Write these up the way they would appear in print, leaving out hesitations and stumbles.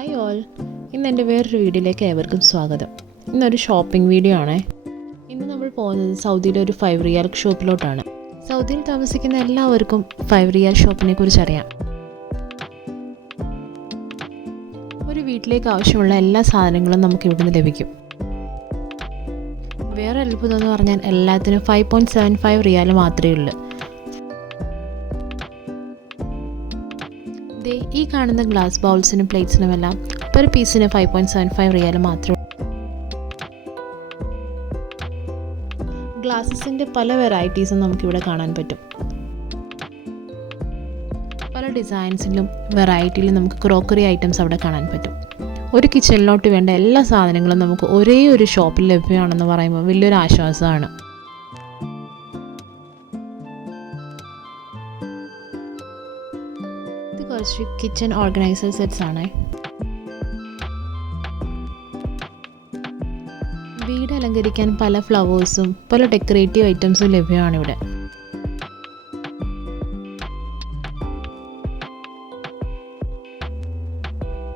Hi all, ഇന്ന് എൻ്റെ വേറൊരു വീഡിയോയിലേക്ക് ഏവർക്കും സ്വാഗതം. ഇന്നൊരു ഷോപ്പിംഗ് വീഡിയോ ആണേ. ഇന്ന് നമ്മൾ പോകുന്നത് സൗദിയിലെ ഒരു 5 റിയാൽ ഷോപ്പിലോട്ടാണ്. സൗദിയിൽ താമസിക്കുന്ന എല്ലാവർക്കും 5 റിയാൽ ഷോപ്പിനെ കുറിച്ച് അറിയാം. ഒരു വീട്ടിലേക്ക് ആവശ്യമുള്ള എല്ലാ സാധനങ്ങളും നമുക്ക് ഇവിടുന്ന് ലഭിക്കും. വേറെ അത്ഭുതം എന്ന് പറഞ്ഞാൽ എല്ലാത്തിനും 5.75 റിയാൽ മാത്രമേ ഉള്ളൂ. ഈ കാണുന്ന ഗ്ലാസ് ബൗൾസിനും പ്ലേറ്റ്സിനുമെല്ലാം പെർ പീസിന് 5.75 റിയാൽ മാത്രം. ഗ്ലാസസിൻ്റെ പല വെറൈറ്റീസും നമുക്കിവിടെ കാണാൻ പറ്റും. പല ഡിസൈൻസിലും വെറൈറ്റിയിലും നമുക്ക് ക്രോക്കറി ഐറ്റംസ് അവിടെ കാണാൻ പറ്റും. ഒരു കിച്ചണിലോട്ട് വേണ്ട എല്ലാ സാധനങ്ങളും നമുക്ക് ഒരേ ഒരു ഷോപ്പിൽ ലഭ്യമാണെന്ന് പറയുമ്പോൾ വലിയൊരു ആശ്വാസമാണ്. കുറച്ച് കിച്ചൺ ഓർഗനൈസർ സെറ്റ്സ് ആണ്. വീട് അലങ്കരിക്കാൻ പല ഫ്ലവേഴ്സും പല ഡെക്കറേറ്റീവ് ഐറ്റംസും ലഭ്യമാണ് ഇവിടെ.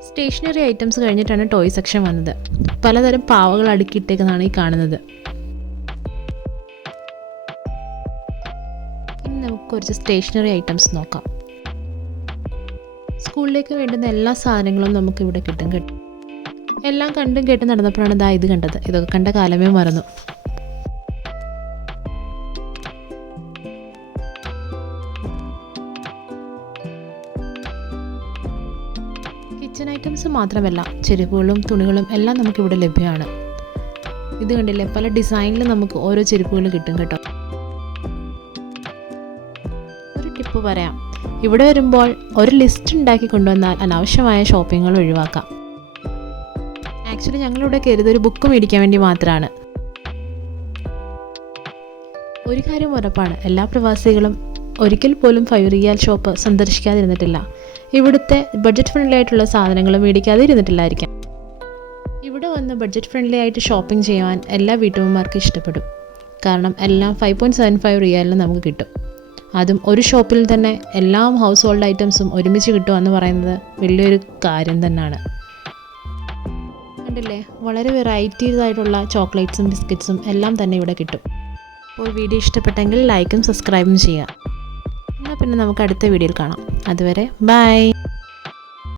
സ്റ്റേഷനറി ഐറ്റംസ് കഴിഞ്ഞിട്ടാണ് ടോയ് സെക്ഷൻ വന്നത്. പലതരം പാവകൾ അടുക്കിയിട്ടേക്കുന്നതാണ് ഈ കാണുന്നത്. ഇനി നമുക്ക് കുറച്ച് സ്റ്റേഷനറി ഐറ്റംസ് നോക്കാം. സ്കൂളിലേക്ക് വേണ്ടുന്ന എല്ലാ സാധനങ്ങളും നമുക്കിവിടെ കിട്ടും. എല്ലാം കണ്ടും കേട്ടും നടന്നപ്പോഴാണ് ഇത് കണ്ടത്. ഇതൊക്കെ കണ്ട കാലമേ മറന്നു. കിച്ചൺ ഐറ്റംസ് മാത്രമല്ല, ചെരുപ്പുകളും തുണികളും എല്ലാം നമുക്കിവിടെ ലഭ്യമാണ്. ഇത് കണ്ടില്ലേ, പല ഡിസൈനിലും നമുക്ക് ഓരോ ചെരുപ്പുകൾ കിട്ടും കേട്ടോ. ഒരു ടിപ്പ് പറയാം, ഇവിടെ വരുമ്പോൾ ഒരു ലിസ്റ്റ് ഉണ്ടാക്കി കൊണ്ടുവന്നാൽ അനാവശ്യമായ ഷോപ്പിങ്ങുകൾ ഒഴിവാക്കാം. ആക്ച്വലി ഞങ്ങളിവിടെ കയറിയത് ഒരു ബുക്ക് മേടിക്കാൻ വേണ്ടി മാത്രമാണ്. ഒരു കാര്യം ഉറപ്പാണ്, എല്ലാ പ്രവാസികളും ഒരിക്കൽ പോലും 5 റിയാൽ ഷോപ്പ് സന്ദർശിക്കാതിരുന്നിട്ടില്ല. ഇവിടുത്തെ ബഡ്ജറ്റ് ഫ്രണ്ട്ലി ആയിട്ടുള്ള സാധനങ്ങൾ മേടിക്കാതെ ഇരുന്നിട്ടില്ലായിരിക്കാം. ഇവിടെ വന്ന് ബഡ്ജറ്റ് ഫ്രണ്ട്ലി ആയിട്ട് ഷോപ്പിംഗ് ചെയ്യാൻ എല്ലാ വീട്ടമ്മമാർക്കും ഇഷ്ടപ്പെടും. കാരണം എല്ലാം 5.75 റിയാലിന് നമുക്ക് കിട്ടും. അതും ഒരു ഷോപ്പിൽ തന്നെ എല്ലാ ഹൗസ് ഹോൾഡ് ഐറ്റംസും ഒരുമിച്ച് കിട്ടുമെന്ന് പറയുന്നത് വലിയൊരു കാര്യം തന്നെയാണ്. കണ്ടില്ലേ, വളരെ വെറൈറ്റീസ് ആയിട്ടുള്ള ചോക്ലേറ്റ്സും ബിസ്ക്കറ്റ്സും എല്ലാം തന്നെ ഇവിടെ കിട്ടും. അപ്പോൾ വീഡിയോ ഇഷ്ടപ്പെട്ടെങ്കിൽ ലൈക്കും സബ്സ്ക്രൈബും ചെയ്യുക. എന്നാൽ പിന്നെ നമുക്ക് അടുത്ത വീഡിയോയിൽ കാണാം. അതുവരെ ബൈ.